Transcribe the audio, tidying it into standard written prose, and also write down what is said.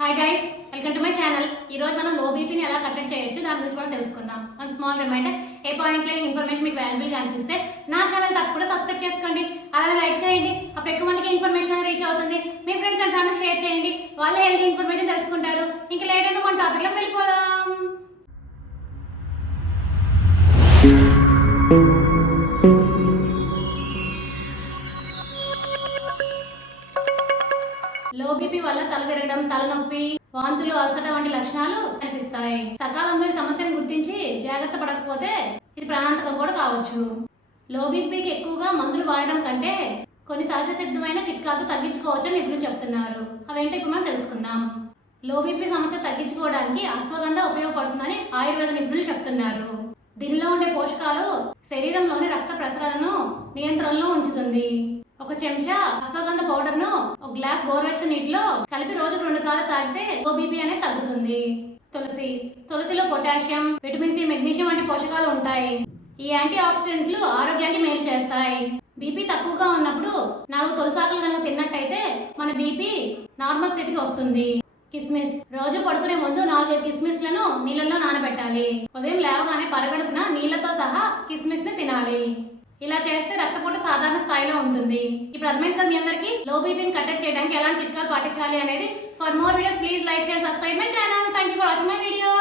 Hi guys, welcome to my channel. ఈ రోజు మనం లో బీపీని ఎలా కట్టడి చేయొచ్చు దాని గురించి కూడా తెలుసుకుందాం. వన్ స్మాల్ రిమైండర్, ఏ పాయింట్ లో ఇన్ఫర్మేషన్ మీకు వాల్యుబుల్ గా అనిపిస్తే నా ఛానల్ తప్పకుండా సబ్స్క్రైబ్ చేసుకోండి, అలానే లైక్ చేయండి. అప్పుడు ఎక్కువ మందికి ఇన్ఫర్మేషన్ రీచ్ అవుతుంది. మీ ఫ్రెండ్స్ అండ్ ఫ్యామిలీకి షేర్ చేయండి, వాళ్ళే హెల్తీ ఇన్ఫర్మేషన్ తెలుసుకుంటారు. ఇంకా లేట్ అయితే మన టాపిక్ లోకి వెళ్ళిపోదాం. లో బీపీ వల్ల తల తిరగడం, తలనొప్పి, వాంతులు, అలసట వంటి లక్షణాలు కనిపిస్తాయి. సకాలంలో ఈ సమస్యను గుర్తించి జాగ్రత్త పడకపోతే ఇది ప్రాణాంతకం కూడా కావచ్చు. లో బీపీకి ఎక్కువగా మందులు వాడడం కంటే కొన్ని సహజ సిద్ధమైన చిట్కాలతో తగ్గించుకోవచ్చని నిపుణులు చెప్తున్నారు. అవేంటో ఇప్పుడు మనం తెలుసుకుందాం. లో బీపీ సమస్య తగ్గించుకోవడానికి అశ్వగంధ ఉపయోగపడుతుందని ఆయుర్వేద నిపుణులు చెప్తున్నారు. దీనిలో ఉండే పోషకాలు శరీరంలోని రక్త ప్రసరణను నియంత్రణలో ఉంచుతుంది. ఒక చెంచా అశ్వగంధ పౌడర్ ను ఒక గ్లాస్ గోరువెచ్చని నీటిలో కలిపి రోజుకు 2 సార్లు తాగితే లో బీపీ అనేది తగ్గుతుంది. తులసిలో పొటాషియం, విటమిన్ సి, మెగ్నీషియం వంటి పోషకాలు ఉంటాయి. ఈ యాంటీ ఆక్సిడెంట్లు ఆరోగ్యానికి మేలు చేస్తాయి. బీపీ తక్కువగా ఉన్నప్పుడు 4 తులసాకులు కనుక తిన్నట్టయితే మన బీపీ నార్మల్ స్థితికి వస్తుంది. కిస్మిస్, రోజు పడుకునే ముందు 4-5 కిస్మిస్లను నీళ్ళల్లో నానబెట్టాలి. ఉదయం లేవగానే పరగడుపున నీళ్లతో సహా కిస్మిస్ ని తినాలి. ఇలా చేస్తే రక్తపోటు సాధారణ స్థాయిలో ఉంటుంది. ఇప్పుడు అర్థమైంది కదా మీ అందరికి లో బీపీని కట్టడి చేయడానికి ఎలాంటి చిట్కాలు పాటించాలి అనేది. For more videos please like, share, subscribe my channel. Thank you for watching my video.